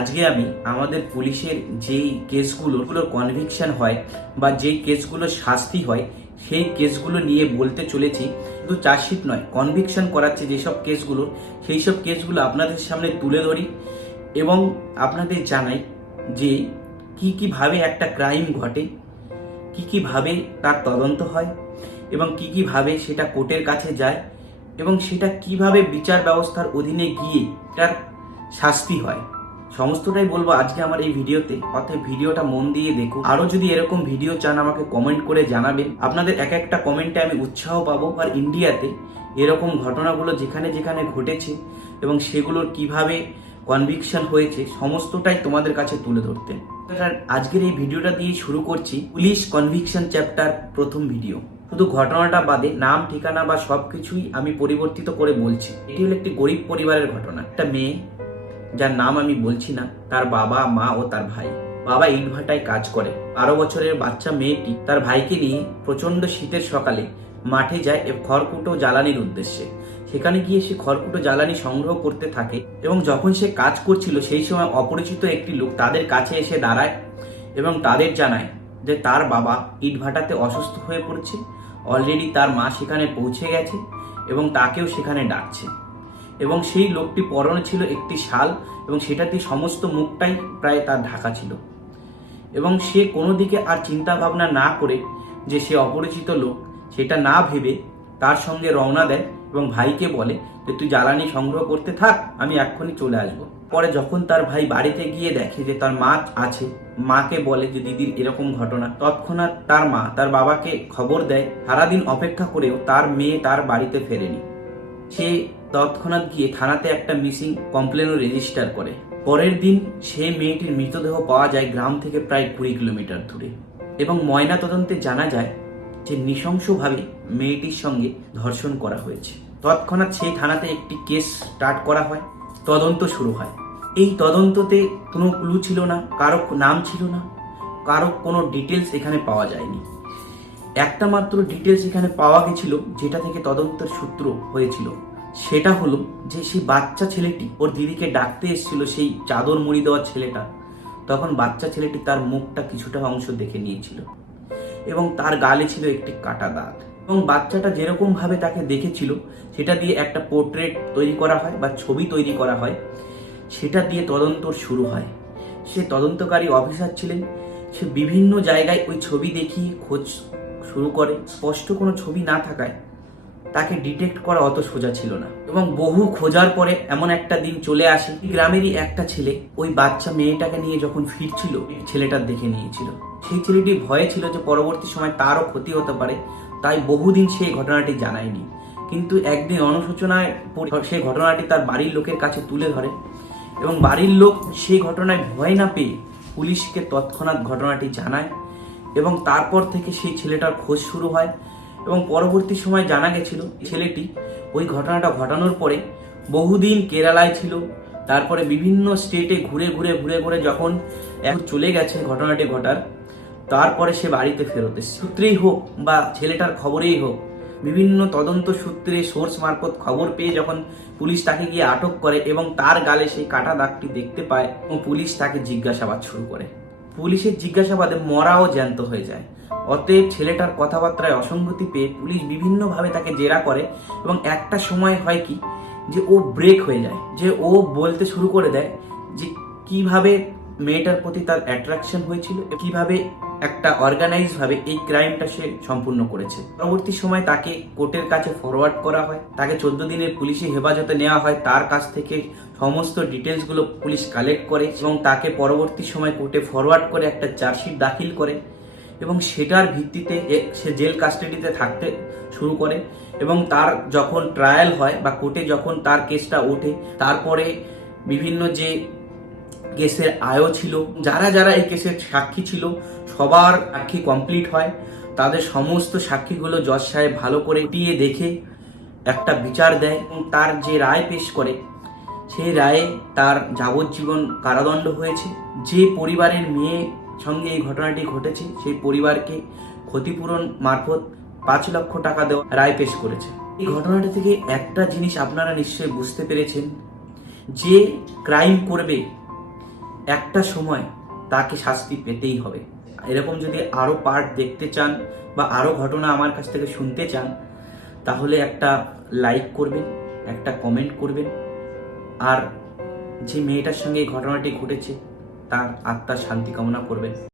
আজকে আমি আমাদের পুলিশের যেই কেসগুলো গুলোর কনভিকশন হয় বা যেই কেসগুলো শাস্তি হয়, সেই কেসগুলো নিয়ে বলতে চলেছি। শুধু চার্জশিট নয় কনভিকশন করাচ্ছে যেসব কেসগুলো সেই সব কেসগুলো আপনাদের সামনে তুলে ধরি এবং আপনাদের জানাই যে কি কীভাবে একটা ক্রাইম ঘটে, কি কীভাবে তার তদন্ত হয় এবং কি কীভাবে সেটা কোর্টের কাছে যায় এবং সেটা কীভাবে বিচার ব্যবস্থার অধীনে গিয়ে তার শাস্তি হয়। সমস্তটাই বলব আজকে আমার এই ভিডিওতে। অতএব ভিডিওটা মন দিয়ে দেখো। আরও যদি এরকম ভিডিও চান, আমাকে কমেন্ট করে জানাবেন। আপনাদের এক একটা কমেন্টে আমি উৎসাহ পাবো। আর ইন্ডিয়াতে এরকম ঘটনাগুলো যেখানে যেখানে ঘটেছে এবং সেগুলোর কীভাবে কনভিকশন হয়েছে, সমস্তটাই তোমাদের কাছে তুলে ধরতে। আজকের এই ভিডিওটা দিয়ে শুরু করছি পুলিশ কনভিকশন চ্যাপ্টার প্রথম ভিডিও শুধু ঘটনাটা বাদে, নাম, ঠিকানা বা সবকিছুই আমি পরিবর্তিত করে বলছি। এটি হলো একটি গরিব পরিবারের ঘটনা। একটা মেয়ে যার নাম আমি বলছি না, তার বাবা, মা ও তার ভাই। বাবা ইটভাটায় কাজ করে। বারো বছরের বাচ্চা মেয়েটি তার ভাইকে নিয়ে প্রচণ্ড শীতের সকালে মাঠে যায় খড়কুটো জ্বালানির উদ্দেশ্যে। সেখানে গিয়ে সে খড়কুটো জ্বালানি সংগ্রহ করতে থাকে এবং যখন সে কাজ করছিল, সেই সময় অপরিচিত একটি লোক তাদের কাছে এসে দাঁড়ায় এবং তাদের জানায় যে তার বাবা ইটভাটাতে অসুস্থ হয়ে পড়ছে। অলরেডি তার মা সেখানে পৌঁছে গেছে এবং তাকেও সেখানে ডাকছে। এবং সেই লোকটি পরনে ছিল একটি শাল এবং সেটাতে সমস্ত মুখটাই প্রায় তার ঢাকা ছিল। এবং সে কোনো দিকে আর চিন্তা ভাবনা না করে যে সে অপরিচিত লোক, সেটা না ভেবে তার সঙ্গে রওনা দেয় এবং ভাইকে বলে যে, তুই জ্বালানি সংগ্রহ করতে থাক, আমি এক্ষুনি চলে আসব। পরে যখন তার ভাই বাড়িতে গিয়ে দেখে যে তার মা আছে, মাকে বলে যে দিদির এরকম ঘটনা। তৎক্ষণাৎ তার মা তার বাবাকে খবর দেয়। সারাদিন অপেক্ষা করেও তার মেয়ে তার বাড়িতে ফেরেনি। সে তৎক্ষণাৎ গিয়ে থানাতে একটা মিসিং কমপ্লেনও রেজিস্টার করে। পরের দিন সে মেয়েটির মৃতদেহ পাওয়া যায় গ্রাম থেকে প্রায় কুড়ি কিলোমিটার দূরে। এবং ময়না তদন্তে জানা যায় যে নৃশংসভাবে মেয়েটির সঙ্গে ধর্ষণ করা হয়েছে। তৎক্ষণাৎ সেই থানাতে একটি কেস স্টার্ট করা হয়, তদন্ত শুরু হয়। এই তদন্ততে কোনো ক্লু ছিল না, কারও নাম ছিল না, কারও কোনো ডিটেলস এখানে পাওয়া যায়নি। একটা মাত্র ডিটেলস এখানে পাওয়া গেছিল, যেটা থেকে তদন্তের সূত্র হয়েছিল। সেটা হলো যে সেই বাচ্চা ছেলেটি ওর দিদিকে ডাকতে এসেছিল সেই চাদর মুড়ি দেওয়া ছেলেটা। তখন বাচ্চা ছেলেটি তার মুখটা কিছুটা অংশ দেখে নিয়েছিল এবং তার গালে ছিল একটি কাটা দাগ। এবং বাচ্চাটা যেরকম ভাবে তাকে দেখেছিল, সেটা দিয়ে একটা পোর্ট্রেট তৈরি করা হয় বা ছবি তৈরি করা হয়, সেটা দিয়ে তদন্ত শুরু হয়। সে তদন্তকারী অফিসার ছিলেন, সে বিভিন্ন জায়গায় ওই ছবি দেখিয়ে খোঁজ শুরু করে। স্পষ্ট কোনো ছবি না থাকায় তাকে ডিটেক্ট করা অত সোজা ছিল না। এবং বহু খোঁজার পরে এমন একটা দিন চলে আসে গ্রামেরই একটা ছেলে ওই বাচ্চা মেয়েটাকে নিয়ে যখন ফিরছিল ছেলেটার দেখে নিয়েছিল। সেই ছেলেটি ভয়ে ছিল যে পরবর্তী সময় তারও ক্ষতি হতে পারে, তাই বহুদিন সেই ঘটনাটি জানায়নি। কিন্তু একদিন অনুশোচনায় সেই ঘটনাটি তার বাড়ির লোকের কাছে তুলে ধরে এবং বাড়ির লোক সেই ঘটনায় ভয় না পেয়ে পুলিশকে তৎক্ষণাৎ ঘটনাটি জানায় এবং তারপর থেকে সেই ছেলেটার খোঁজ শুরু হয় এবং পরবর্তী সময় জানা গেছিল ছেলেটি ওই ঘটনাটা ঘটানোর পরে বহুদিন কেরালায় ছিল তারপরে বিভিন্ন স্টেটে ঘুরে ঘুরে ঘুরে ঘুরে যখন এখন চলে গেছে ঘটনাটি ঘটার, তারপরে সে বাড়িতে ফেরত এসেছে। সূত্রেই হোক বা ছেলেটার খবরেই হোক, বিভিন্ন তদন্ত সূত্রে সোর্স মারফত খবর পেয়ে যখন পুলিশ তাকে গিয়ে আটক করে এবং তার গালে সেই কাটা দাগটি দেখতে পায় এবং পুলিশ তাকে জিজ্ঞাসাবাদ শুরু করে পুলিশের জিজ্ঞাসাবাদে মরাও জ্যান্ত হয়ে যায়। অতএব ছেলেটার কথাবার্তায় অসঙ্গতি পেয়ে পুলিশ বিভিন্নভাবে তাকে জেরা করে এবং একটা সময় হয় কি, যে ও ব্রেক হয়ে যায়, যে ও বলতে শুরু করে দেয় যে কীভাবে মেয়েটার প্রতি তার অ্যাট্রাকশন হয়েছিল, কীভাবে একটা অর্গানাইজ ভাবে এই ক্রাইমটা সে সম্পূর্ণ করেছে। পরবর্তী সময় তাকে কোর্টের কাছে ফরওয়ার্ড করা হয়। তাকে চোদ্দ দিনের পুলিশি হেফাজতে নেওয়া হয়। তার কাছ থেকে সমস্ত ডিটেলসগুলো পুলিশ কালেক্ট করে এবং তাকে পরবর্তী সময় কোর্টে ফরওয়ার্ড করে একটা চার্জশিট দাখিল করে এবং সেটার ভিত্তিতে সে জেল কাস্টাডিতে থাকতে শুরু করে এবং তার যখন ট্রায়াল হয় বা কোর্টে যখন তার কেসটা ওঠে, তারপরে বিভিন্ন যে কেসের আয়ও ছিল। যারা যারা এই কেসের সাক্ষী ছিল, সবার সাক্ষী কমপ্লিট হয়। তাদের সমস্ত সাক্ষীগুলো জজ সাহেব ভালো করে দিয়ে দেখে একটা বিচার দেয় এবং তার যে রায় পেশ করে, সেই রায়ে তার যাবজ্জীবন কারাদণ্ড হয়েছে। যে পরিবারের মেয়ে সঙ্গে এই ঘটনাটি ঘটেছে, সেই পরিবারকে ক্ষতিপূরণ মারফত পাঁচ লক্ষ টাকা দেওয়া রায় পেশ করেছে। এই ঘটনাটি থেকে একটা জিনিস আপনারা নিশ্চয়ই বুঝতে পেরেছেন, যে ক্রাইম করবে একটা সময় তাকে শাস্তি পেতেই হবে। এরকম যদি আরও পার্ট দেখতে চান বা আরও ঘটনা আমার কাছ থেকে শুনতে চান, তাহলে একটা লাইক করবেন, একটা কমেন্ট করবেন। আর যে মেয়েটার সঙ্গে এই ঘটনাটি ঘটেছে, তার আত্মার শান্তি কামনা করবেন।